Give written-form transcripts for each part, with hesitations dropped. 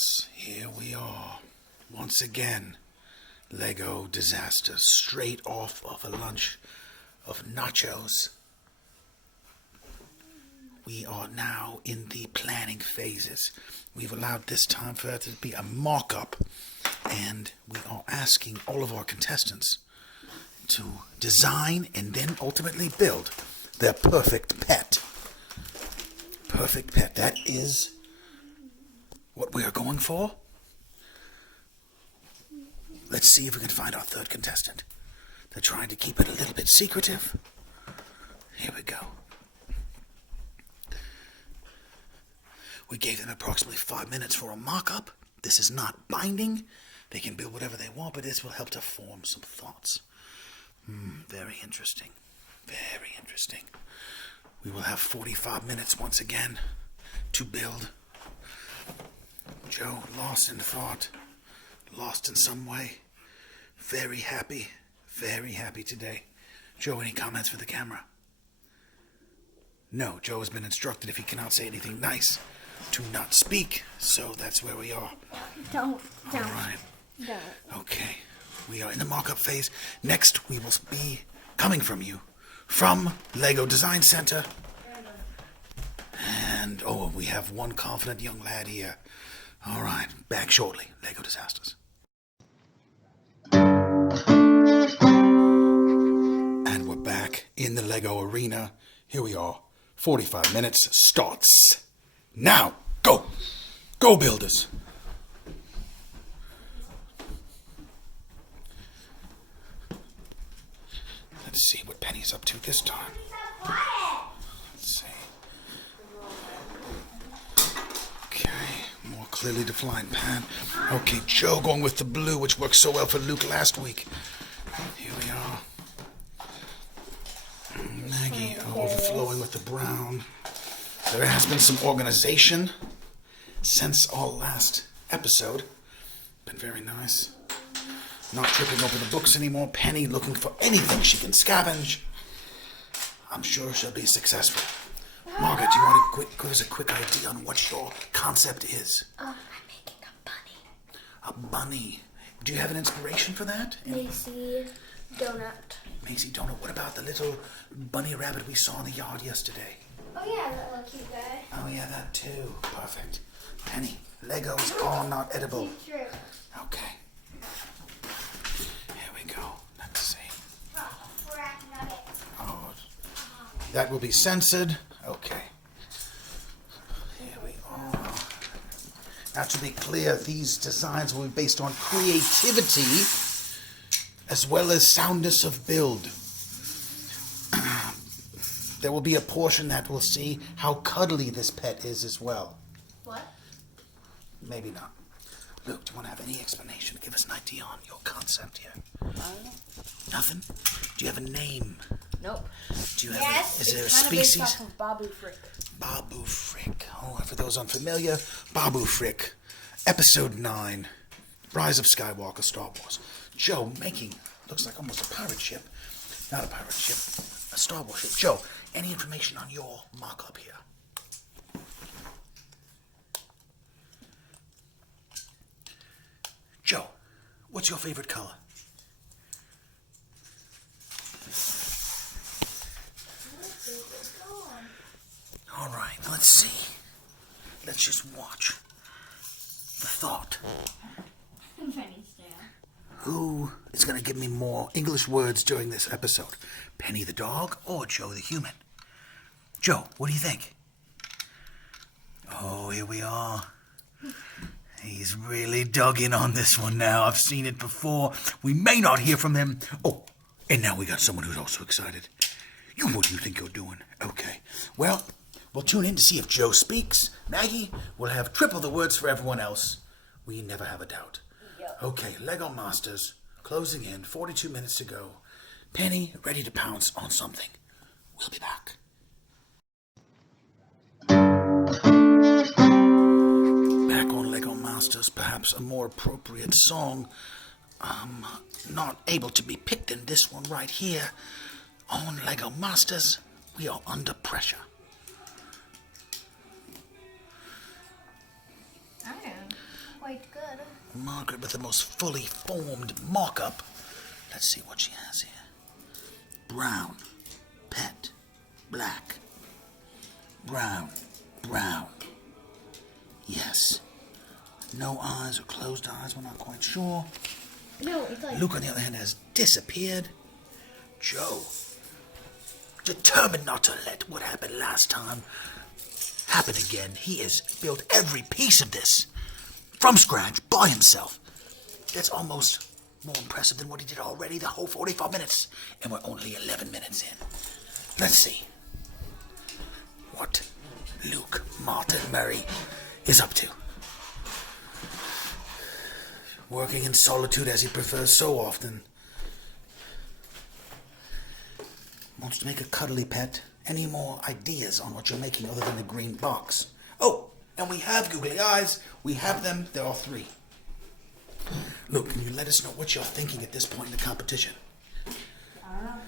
yes, here we are. Once again, Lego disaster, straight off of a lunch of nachos. We are now in the planning phases. We've allowed this time for it to be a mock-up, and we are asking all of our contestants to design and then ultimately build their perfect pet. Perfect pet. That is what we are going for. Let's see if we can find our third contestant. They're trying to keep it a little bit secretive. Here we go. We gave them approximately 5 minutes for a mock-up. This is not binding. They can build whatever they want, but this will help to form some thoughts. Very interesting. Very interesting. We will have 45 minutes once again to build. Joe, lost in thought. Lost in some way. Very happy today. Joe, any comments for the camera? No, Joe has been instructed if he cannot say anything nice to not speak, so that's where we are. Don't. All right. Don't. Okay, we are in the mock-up phase. Next, we will be coming from you, from Lego Design Center. And, we have one confident young lad here. All right, back shortly. Lego Disasters. And we're back in the Lego arena. Here we are. 45 minutes starts now. Go! Go, builders! Let's see what Penny's up to this time. Let's see. Okay, more clearly defined pan. Okay, Joe going with the blue, which worked so well for Luke last week. Here we are. Maggie overflowing with the brown. There has been some organization since our last episode. Been very nice. Not tripping over the books anymore. Penny looking for anything she can scavenge. I'm sure she'll be successful. Margaret, do you want to give us a quick idea on what your concept is? I'm making a bunny. A bunny. Do you have an inspiration for that? Macy donut. Macy donut. What about the little bunny rabbit we saw in the yard yesterday? Oh yeah, that little cute guy. Oh yeah, that too. Perfect. Penny, Legos are not edible. True. Okay. Here we go. Let's see. Oh, that will be censored. Okay. Here we are. Now, to be clear, these designs will be based on creativity as well as soundness of build. There will be a portion that will see how cuddly this pet is as well. What? Maybe not. Luke, do you want to have any explanation? Give us an idea on your concept here. Nothing? Do you have a name? Nope. Do you have is there a species? Based off of Babu Frick. Babu Frick. Oh, and for those unfamiliar, Babu Frick, Episode 9, Rise of Skywalker, Star Wars. Joe making, looks like almost a pirate ship. Not a pirate ship, a Star Wars ship. Joe, any information on your mock-up here? Joe, what's your favorite color? All right, let's see. Let's just watch. The thought. Who is going to give me more English words during this episode? Penny the dog or Joe the human? Joe, what do you think? Oh, here we are. He's really dug in on this one now. I've seen it before. We may not hear from him. Oh, and now we got someone who's also excited. What do you think you're doing? Okay. Well, we'll tune in to see if Joe speaks. Maggie will have triple the words for everyone else. We never have a doubt. Okay, Lego Masters, closing in, 42 minutes to go. Penny, ready to pounce on something. We'll be back. Back on Lego Masters, perhaps a more appropriate song. Not able to be picked in this one right here. On Lego Masters, we are under pressure. I am. Margaret with the most fully formed mock-up. Let's see what she has here. Brown, pet, black, brown, brown. Yes. No eyes or closed eyes, we're not quite sure. No, it's like... Luke, on the other hand, has disappeared. Joe, determined not to let what happened last time happen again. He has built every piece of this from scratch by himself. That's almost more impressive than what he did already, the whole 45 minutes. And we're only 11 minutes in. Let's see what Luke Martin Murray is up to. Working in solitude as he prefers so often. Wants to make a cuddly pet. Any more ideas on what you're making other than a green box? Oh, and we have googly eyes. We have them. There are 3. Look, can you let us know what you're thinking at this point in the competition? I don't know.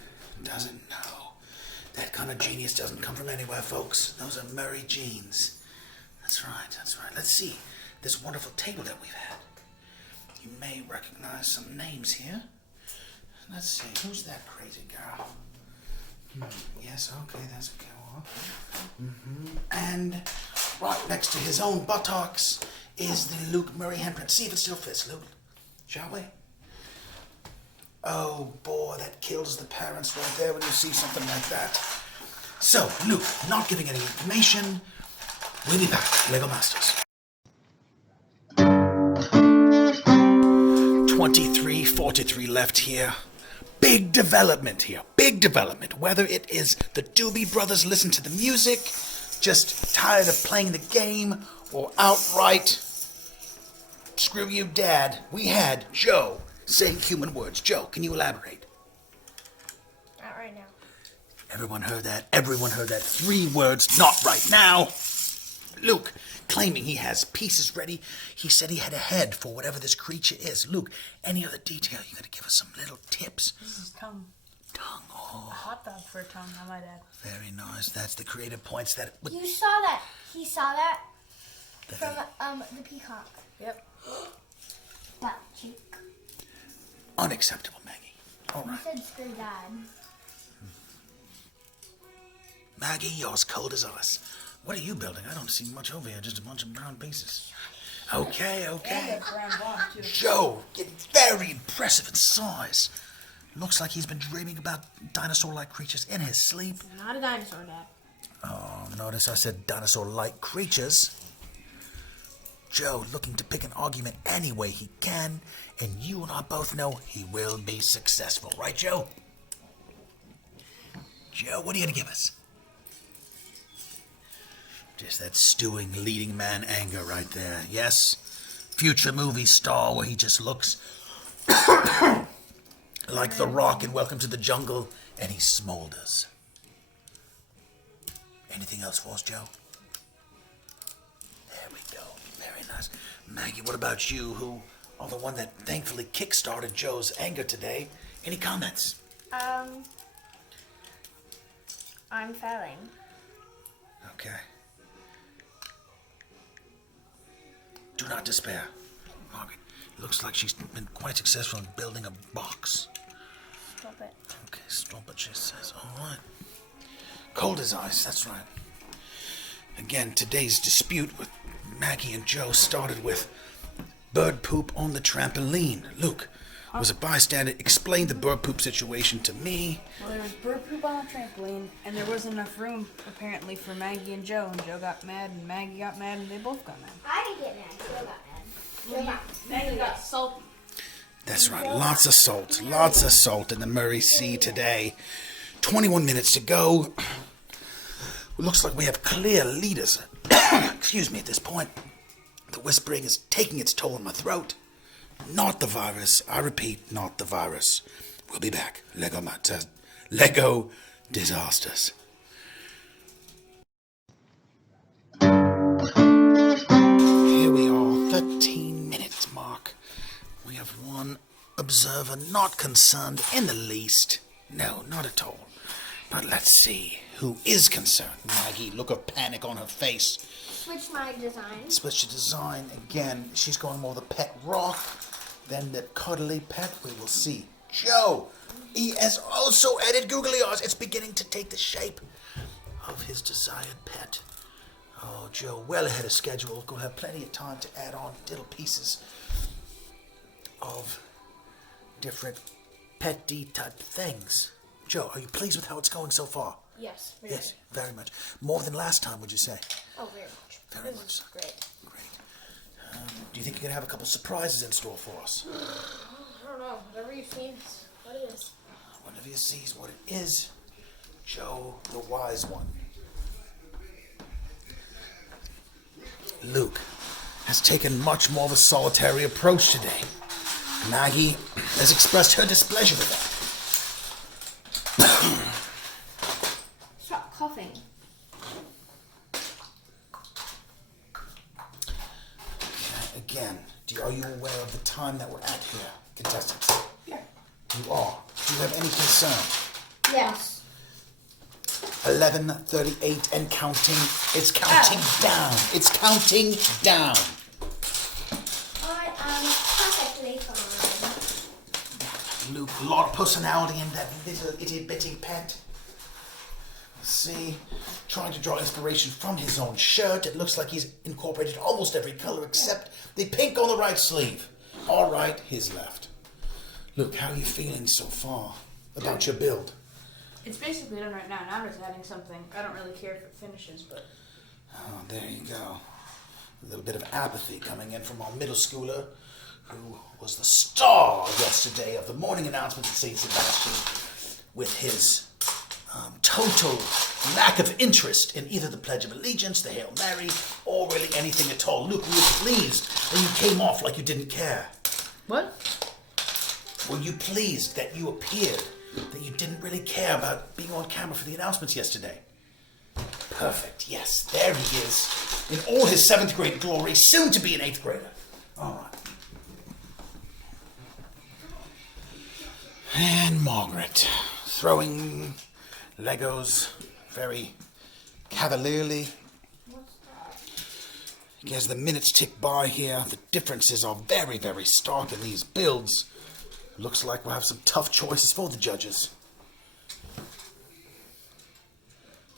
Doesn't know. That kind of genius doesn't come from anywhere, folks. Those are Murray genes. That's right, that's right. Let's see this wonderful table that we've had. You may recognize some names here. Let's see, who's that crazy girl? Yes, okay, that's a girl. And right next to his own buttocks is the Luke Murray handprint. See if it still fits, Luke. Shall we? Oh boy, that kills the parents right there when you see something like that. So, Luke, not giving any information. We'll be back. Lego Masters. 23:43 left here. Big development here. Big development. Whether it is the Doobie Brothers listen to the music, just tired of playing the game, or outright, screw you, Dad. We had Joe saying human words. Joe, can you elaborate? Not right now. Everyone heard that. Everyone heard that. 3 words, not right now. Luke, claiming he has pieces ready. He said he had a head for whatever this creature is. Luke, any other detail? You gotta give us some little tips. This is tongue. Tongue, A oh, hot dog for a tongue, I might add. very nice. That's the creative points that would... You saw that. He saw that from the peacock. Yep. Butt cheek. Unacceptable, Maggie. All You right. said screw Dad. Maggie, you're as cold as ice. What are you building? I don't see much over here, just a bunch of brown pieces. Okay, okay. And a brown box, too. Joe, getting very impressive in size. Looks like he's been dreaming about dinosaur-like creatures in his sleep. Not a dinosaur, Dad. Oh, notice I said dinosaur-like creatures. Joe looking to pick an argument any way he can, and you and I both know he will be successful. Right, Joe? Joe, what are you going to give us? Just that stewing leading man anger right there. Yes? Future movie star where he just looks like The Rock in Welcome to the Jungle, and he smolders. Anything else for us, Joe? There we go. Very nice. Maggie, what about you, who are the one that thankfully kick-started Joe's anger today? Any comments? I'm failing. Okay. Do not despair, Margaret. Looks like she's been quite successful in building a box. Stop it. Okay, stop it, she says. All right. Cold as ice, that's right. Again, today's dispute with Maggie and Joe started with bird poop on the trampoline. Luke was a bystander. Explained the bird poop situation to me. Well, there was bird poop on the trampoline, and there wasn't enough room, apparently, for Maggie and Joe. And Joe got mad, and Maggie got mad, and they both got mad. I didn't get mad. Joe got mad. Joe got Maggie got salty. That's right. Lots of salt. Lots of salt in the Murray Sea today. 21 minutes to go. Looks like we have clear leaders. Excuse me at this point. The whispering is taking its toll on my throat. Not the virus. I repeat, not the virus. We'll be back. Lego disasters. Here we are, 13 minutes mark. We have one observer not concerned in the least. No, not at all. But let's see who is concerned. Maggie, look of panic on her face. switch my design. Switch the design again. She's going more the pet rock than the cuddly pet. We will see. Joe, he has also added googly eyes. It's beginning to take the shape of his desired pet. Oh, Joe, well ahead of schedule. Going to have plenty of time to add on little pieces of different petty type things. Joe, are you pleased with how it's going so far? Yes. Yes, very much. More than last time, would you say? Oh, very much. Very This much is so. great. Great. Do you think you're going to have a couple surprises in store for us? I don't know. Whatever you've seen, what it is. Whenever you sees what it is, Joe, the wise one. Luke has taken much more of a solitary approach today. Maggie has expressed her displeasure with that. Stop coughing. Again, are you aware of the time that we're at here, contestants? Yeah. You are. Do you have any concern? Yes. 11:38 and counting. It's counting down. It's counting down. I am perfectly fine. Luke, a lot of personality in that little itty-bitty pet. See, trying to draw inspiration from his own shirt. It looks like he's incorporated almost every color except the pink on the right sleeve. All right, his left. Luke, how are you feeling so far about your build? It's basically done right now, and I'm just adding something. I don't really care if it finishes, but... Oh, there you go. A little bit of apathy coming in from our middle schooler, who was the star yesterday of the morning announcements at St. Sebastian, with his total lack of interest in either the Pledge of Allegiance, the Hail Mary, or really anything at all. Luke, were you pleased that you came off like you didn't care? What? Were you pleased that you appeared, that you didn't really care about being on camera for the announcements yesterday? Perfect, yes, there he is, in all his 7th grade glory, soon to be an 8th grader. All right. And Margaret, throwing Legos very cavalierly. As the minutes tick by here, the differences are very, very stark in these builds. Looks like we'll have some tough choices for the judges.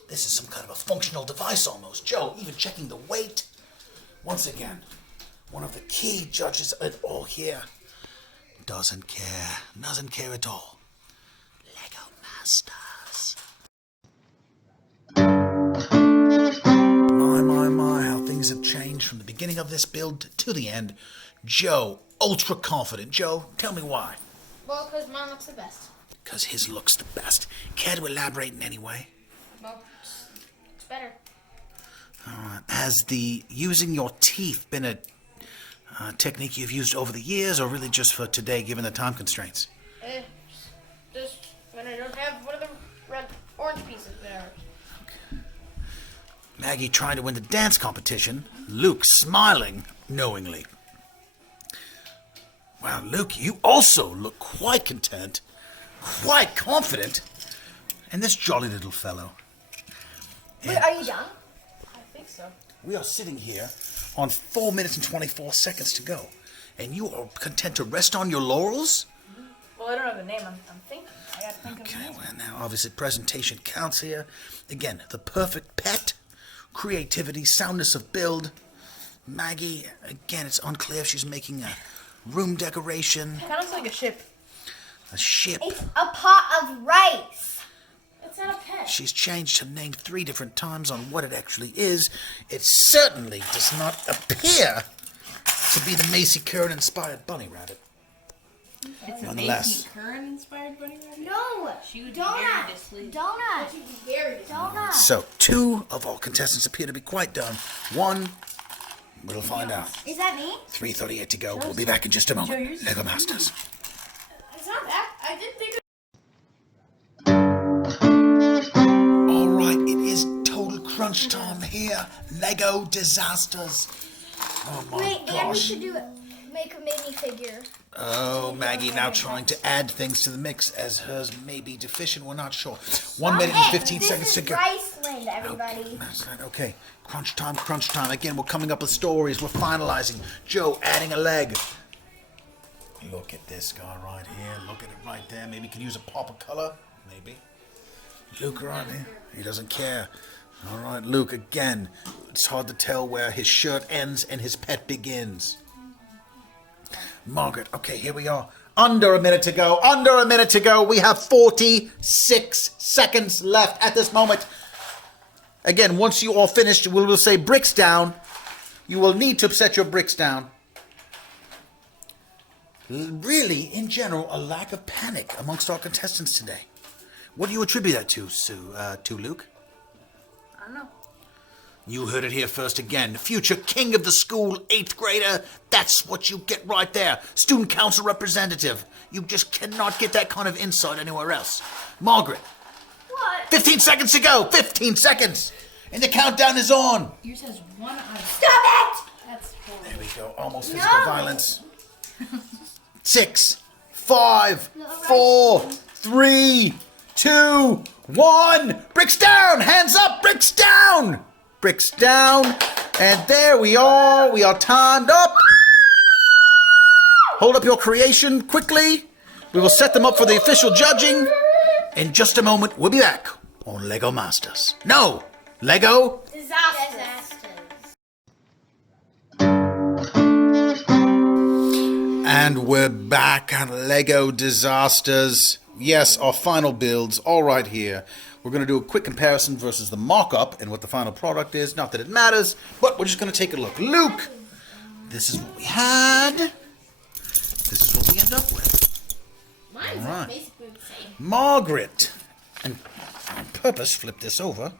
This is some kind of a functional device almost. Joe, even checking the weight. Once again, one of the key judges at all here doesn't care. Doesn't care at all. Lego Masters. My, how things have changed from the beginning of this build to the end. Joe, ultra confident. Joe, tell me why. Well, because mine looks the best. Because his looks the best. Care to elaborate in any way? Well, it's better. Has the using your teeth been a technique you've used over the years, or really just for today, given the time constraints? Just when I don't have one of the orange pieces there. Maggie trying to win the dance competition. Luke smiling knowingly. Wow, Luke, you also look quite content, quite confident, and this jolly little fellow. Wait, are you done? I think so. We are sitting here on 4 minutes and 24 seconds to go, and you are content to rest on your laurels? Well, I don't have a name. I'm thinking. I gotta think of a Okay, name. well now obviously presentation counts here. Again, the perfect pet, creativity, soundness of build. Maggie, again, it's unclear if she's making a room decoration, Kind of looks like a ship. a ship. It's a pot of rice. It's not a pet. She's changed her name 3 different times on what it actually is. It certainly does not appear to be the Macy Curran-inspired bunny rabbit. It's a Nonetheless. Macy Curran-inspired bunny rabbit? No. She would be very Donut. displeased. Donut. Donut. So 2 of our contestants appear to be quite done. 1, we'll find out. Is that me? 3:38 to go. We'll be back in just a Joe, moment. yours is- Lego Masters. It's not that. I did think. All right, it is total crunch time here. Lego disasters. Oh my Wait, and we gosh. should make a mini figure. Oh, Maggie now trying to add things to the mix as hers may be deficient. We're not sure. 1 minute and 15 seconds to go. Rice explain to everybody. That's right. Okay, crunch time, crunch time. Again, we're coming up with stories. We're finalizing. Joe adding a leg. Look at this guy right here. Look at it right there. Maybe he could use a pop of color. Maybe. Luke right here. He doesn't care. All right, Luke, again. It's hard to tell where his shirt ends and his pet begins. Margaret, okay, here we are. Under a minute to go. Under a minute to go. We have 46 seconds left at this moment. Again, once you all finished, we will say bricks down. You will need to set your bricks down. Really, in general, a lack of panic amongst our contestants today. What do you attribute that to, Luke? I don't know. You heard it here first again. Future king of the school, 8th grader. That's what you get right there. Student council representative. You just cannot get that kind of insight anywhere else. Margaret. What? 15 seconds to go. 15 seconds. And the countdown is on. Yours has one eye. Stop it! That's horrible. There we go. Almost physical violence. 6, 5, 4, 3, 2, 1. Bricks down. Hands up. Bricks down. Bricks down. And there we are. We are timed up. Hold up your creation quickly. We will set them up for the official judging. In just a moment, we'll be back on Lego Masters. No, Lego Disasters. And we're back at Lego Disasters. Yes, our final builds, all right here. We're going to do a quick comparison versus the mock-up and what the final product is. Not that it matters, but we're just going to take a look. Luke, this is what we had. This is what we end up with. Mine's All right. basically the same. Margaret. And on purpose, flip this over.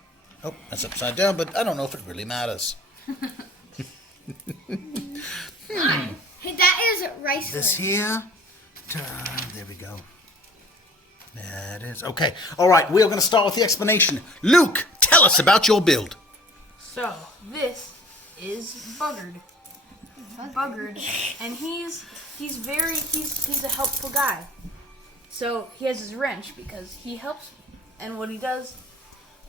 Oh, that's upside down, but I don't know if it really matters. Hey, that is rice. This here. There we go. There it is. Okay. All right. We are going to start with the explanation. Luke, tell us about your build. So, this is Buggard. Buggard. And he's a helpful guy. So, he has his wrench because he helps me. And what he does,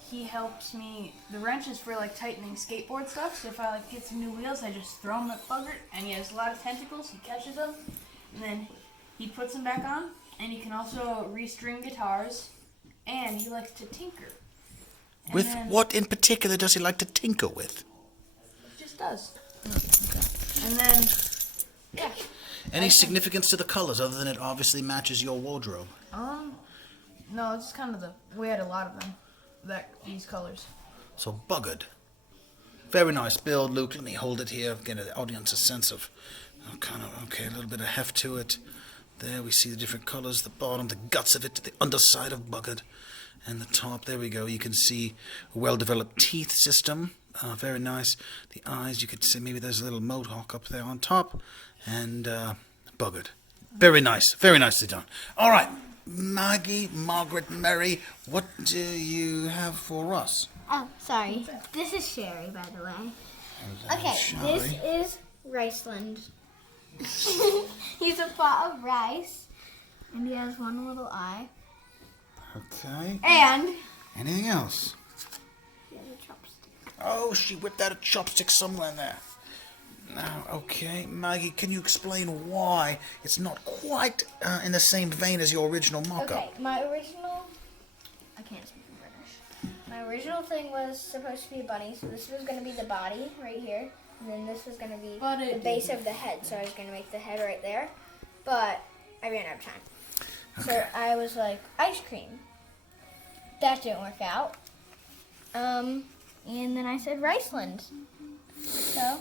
he helps me. The wrench is for like tightening skateboard stuff. So if I like get some new wheels, I just throw them at Buggard, and he has a lot of tentacles. He catches them, and then he puts them back on. And he can also restring guitars, and he likes to tinker. And With then- what in particular does he like to tinker with? He just does. And then, yeah. Any significance to the colors other than it obviously matches your wardrobe? No, it's kind of we had a lot of them, these colors. So Buggard. Very nice build, Luke. Let me hold it here. Give the audience a sense of a little bit of heft to it. There we see the different colors, the bottom, the guts of it, the underside of Buggard, and the top. There we go. You can see a well-developed teeth system. Very nice. The eyes, you could see maybe there's a little mohawk up there on top, and Buggard. Very nice. Very nicely done. All right. Maggie, Margaret, Mary, what do you have for us? Oh, sorry. This is Sherry, by the way. Okay, Sherry. this is Riceland. He's a pot of rice, and he has one little eye. Okay. And Anything else? he has a chopstick. Oh, she whipped out a chopstick somewhere in there. Now, okay, Maggie, can you explain why it's not quite in the same vein as your original mock-up? Okay, my original... I can't speak in British. My original thing was supposed to be a bunny, so this was going to be the body right here. And then this was going to be But it the base of the head, so I was going to make the head right there. But I ran out of time. So I was like, ice cream. That didn't work out. And then I said Riceland. So...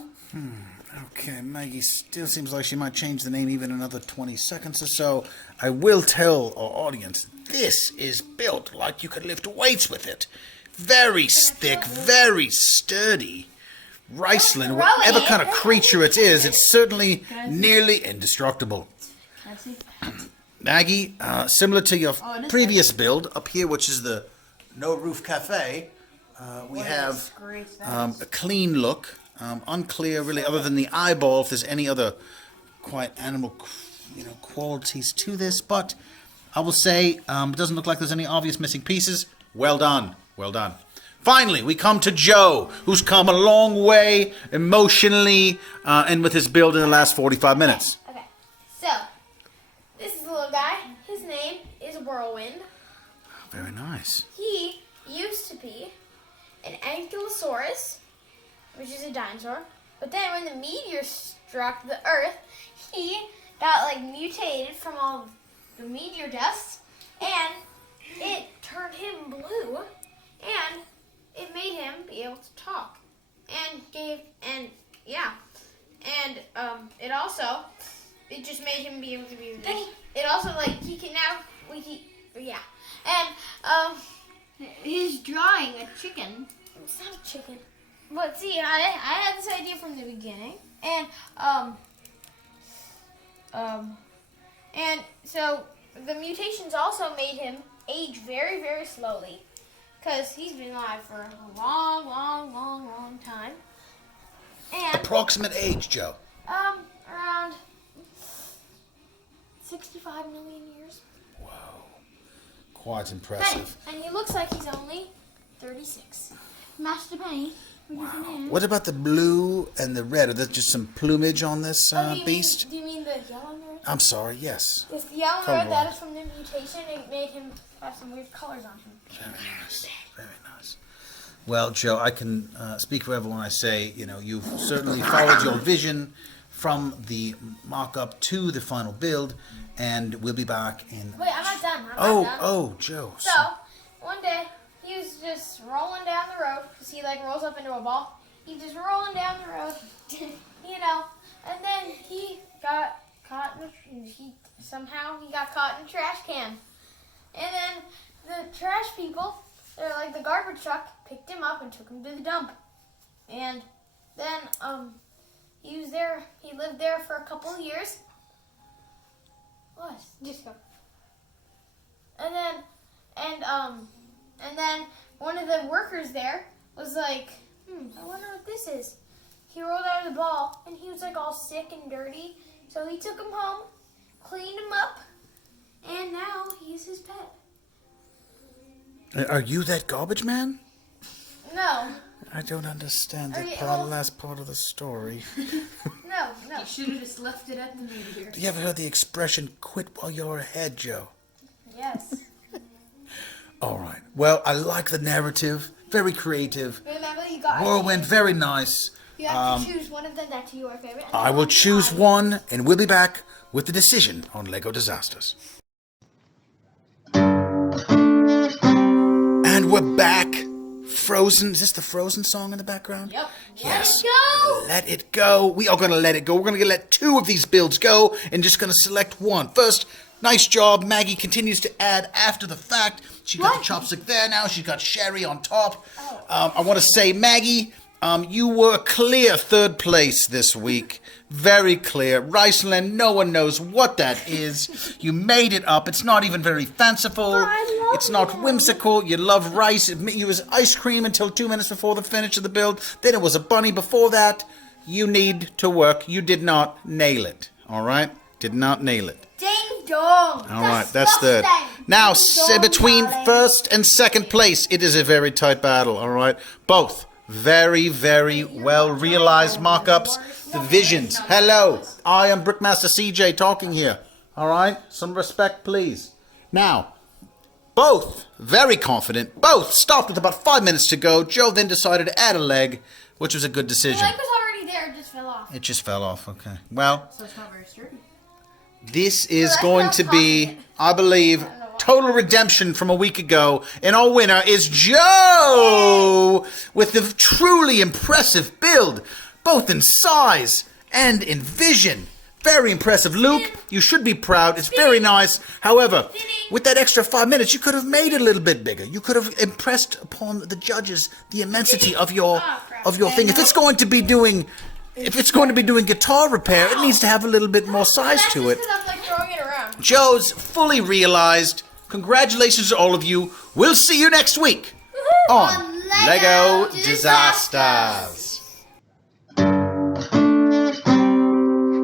Okay, Maggie still seems like she might change the name even another 20 seconds or so. I will tell our audience, this is built like you could lift weights with it. Very thick, very sturdy. Riceland, Throw it. whatever kind of creature it is, it's certainly nearly indestructible. Can I see? Maggie, similar to your it is previous build up here, which is the No Roof Cafe, we have Great. a clean look. Unclear, really, other than the eyeball, if there's any other quite animal, qualities to this. But I will say, it doesn't look like there's any obvious missing pieces. Well done, well done. Finally, we come to Joe, who's come a long way emotionally and with his build in the last 45 minutes. Okay. So, this is the little guy. His name is Whirlwind. Very nice. He used to be an Ankylosaurus, which is a dinosaur. But then when the meteor struck the Earth, he got like mutated from all the meteor dust, and it turned him blue, and it made him be able to talk, and it just made him be able to be. It also like he can now and He's drawing a chicken. it's not a chicken. But see, I had this idea from the beginning, and so the mutations also made him age very, very slowly, because he's been alive for a long, long, long, long time. And Approximate age, Joe. around 65 million years. Whoa. Quite impressive. And he looks like he's only 36. Master Penny. What about the blue and the red? Are there just some plumage on this beast? Do you mean the yellow and the red? I'm sorry, yes. It's the yellow and Come red. That on. is from the mutation. It made him have some weird colors on him. Very nice. Very nice. Well, Joe, I can speak for everyone. I say, you've certainly followed your vision from the mock-up to the final build, and we'll be back in... Wait, I'm not done. I'm not done. Joe. So, one day, he was just rolling down the road, because he like rolls up into a ball. He's just rolling down the road, and then he got caught somehow he got caught in a trash can. And then the trash people, they're like the garbage truck, picked him up and took him to the dump. And then he lived there for a couple of years. What? Just go. And then one of the workers there was like, I wonder what this is. He rolled out of the ball, and he was like all sick and dirty. So he took him home, cleaned him up, and now he's his pet. Are you that garbage man? No, I don't understand Are the you- last part of the story. no. You should have just left it at the meteor. You ever heard the expression, quit while you're ahead, Joe? Yes. All right. Well, I like the narrative. Very creative. Remember, you got. Whirlwind, very nice. You have to choose one of them that's your favorite. and I then will one choose mine. one, and we'll be back with the decision on Lego Disasters. And we're back. Frozen. Is this the Frozen song in the background? Yep. Yes. Let it go. Let it go. We are going to let it go. We're going to let two of these builds go and just going to select one. First, nice job. Maggie continues to add after the fact. She got the chopstick there now. She's got sherry on top. I want to say, Maggie, you were clear third place this week. Very clear. Riceland, no one knows what that is. You made it up. It's not even very fanciful. It's not whimsical. You love rice. You was ice cream until 2 minutes before the finish of the build. Then it was a bunny before that. You need to work. You did not nail it. All right? Did not nail it. Ding dong. All right, that's third. Now, between first and second place, it is a very tight battle. All right? Both very, very well realized mock-ups. The visions. Hello, I am Brickmaster CJ talking here. All right? Some respect, please. Now, both very confident. Both stopped with about 5 minutes to go. Joe then decided to add a leg, which was a good The decision. leg was already there. It just fell off. It just fell off. Okay. Well, So it's not very sturdy. this is that's going not to be, confident. I believe, total redemption from a week ago. And our winner is Joe with the truly impressive build, both in size and in vision. Very impressive. Luke, you should be proud. It's very nice. However, with that extra 5 minutes, you could have made it a little bit bigger. You could have impressed upon the judges the immensity of your thing. If it's going to be doing guitar repair, it needs to have a little bit more size That's to just it. 'cause I'm like throwing it around. Joe's fully realized. Congratulations to all of you. We'll see you next week on On Lego Disasters.